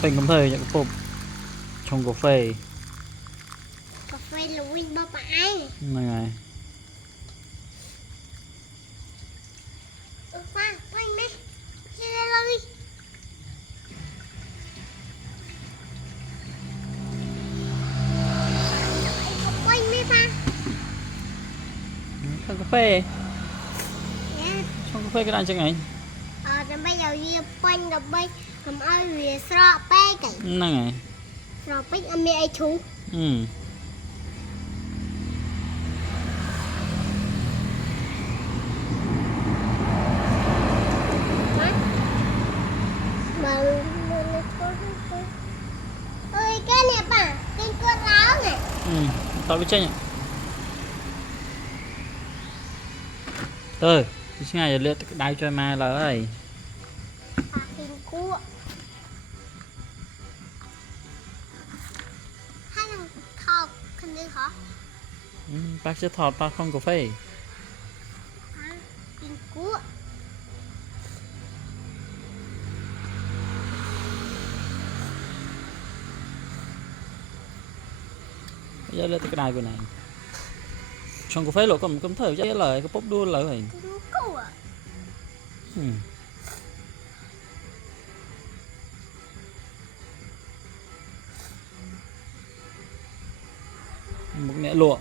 เป็นกำเทยจากปุ๊บชงกาแฟกาแฟลุยบ่ไปยังไงป้าไปไหมเจอเลยไปไหมป้าชงกาแฟชงกาแฟก็ได้จังไงจะไม่เอาเยี่ยปันกับใบทำเอาเยี่ยสระเป๊กนั่นไงสระเป๊กอันมีไอชูบางเอ้ยแกเนี่ยป่ะกินตัวร้าวไงต่อไปเช่นที่ง่ายจะเลือกได้choมาเลยป่ากินกุ้งให้เราทอดคนนึงเหรอbác sẽ thọt bác không cà phê กินกุ้งgiờ lên cái đài của này trong cà phê lộ cầm thử cho lời cái bốc đua lời rồi một mẹ lụa